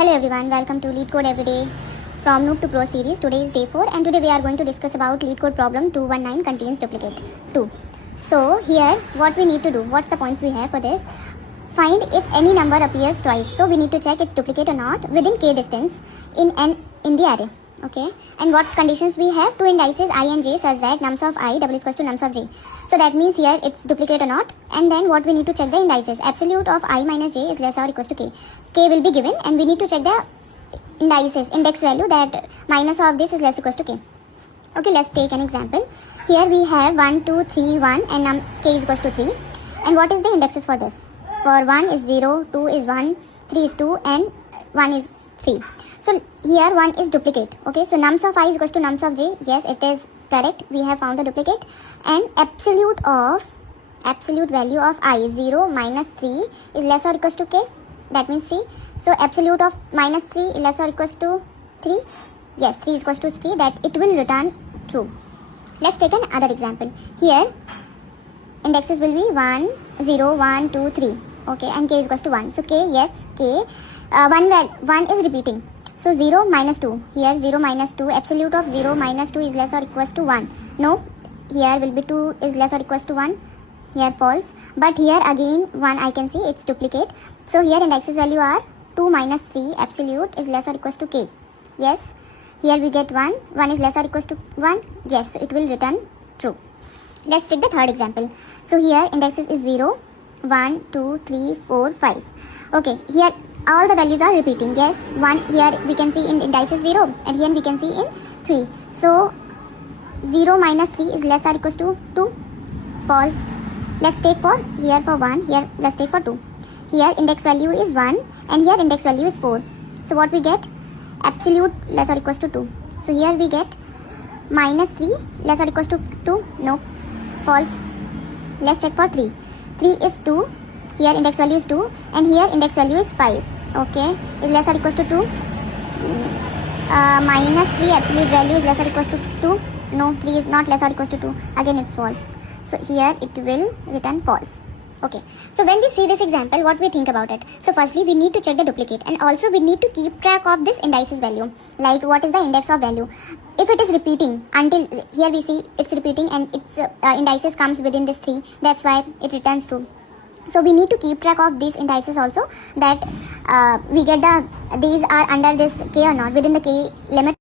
Hello everyone, welcome to LeetCode Everyday from Noob to Pro series. Today is day 4 and today we are going to discuss about LeetCode problem 219 contains duplicate 2. So here what we need to do, what's the points we have for this? Find if any number appears twice. So we need to check its duplicate or not within k distance in the array. Okay, and what conditions we have? Two indices I and j such that nums of I double is equals to nums of j. So that means here it's duplicate or not. And then what we need to check the indices. Absolute of I minus j is less or equals to k. K will be given and we need to check the indices, index value, that minus of this is less or equals to k. Okay, let's take an example. Here we have 1, 2, 3, 1 and k is equals to 3. And what is the indexes for this? For 1 is 0, 2 is 1, 3 is 2 and 1 is 3. So here 1 is duplicate. Okay, so nums of I is equals to nums of j. Yes, it is correct. We have found the duplicate. And absolute value of I is 0 minus 3 is less or equals to k. That means 3. So absolute of minus 3 is less or equals to 3. Yes, 3 is equals to 3. That it will return true. Let's take another example. Here indexes will be 1, 0, 1, 2, 3. Okay, and k is equals to 1. So k, yes, k. 1 is repeating. So 0 minus 2. Here 0 minus 2. Absolute of 0 minus 2 is less or equals to 1. No. Here will be 2 is less or equals to 1. Here false. But here again 1 I can see it's duplicate. So here indexes value are 2 minus 3. Absolute is less or equals to k. Yes. Here we get 1. 1 is less or equals to 1. Yes. So it will return true. Let's take the third example. So here indexes is 0, 1, 2, 3, 4, 5. Okay. Here all the values are repeating. Yes, 1 here we can see in indices 0 and here we can see in 3. So 0 minus 3 is less or equals to 2. False. Let's take for here for 1. Here let's take for 2. Here index value is 1 and here index value is 4. So what we get? Absolute less or equals to 2. So here we get minus 3 less or equals to 2. No. False. Let's check for 3. 3 is 2. Here index value is 2 and here index value is 5. Okay, is less or equals to 2. Minus 3 absolute value is less or equals to 2. No, 3 is not less or equals to 2. Again it's false. So here it will return false. Okay, so when we see this example, what we think about it? So firstly we need to check the duplicate and also we need to keep track of this indices value. Like what is the index of value? If it is repeating until here we see it's repeating and its indices comes within this 3. That's why it returns true. So we need to keep track of these indices also, that we get these are under this k or not, within the k limit.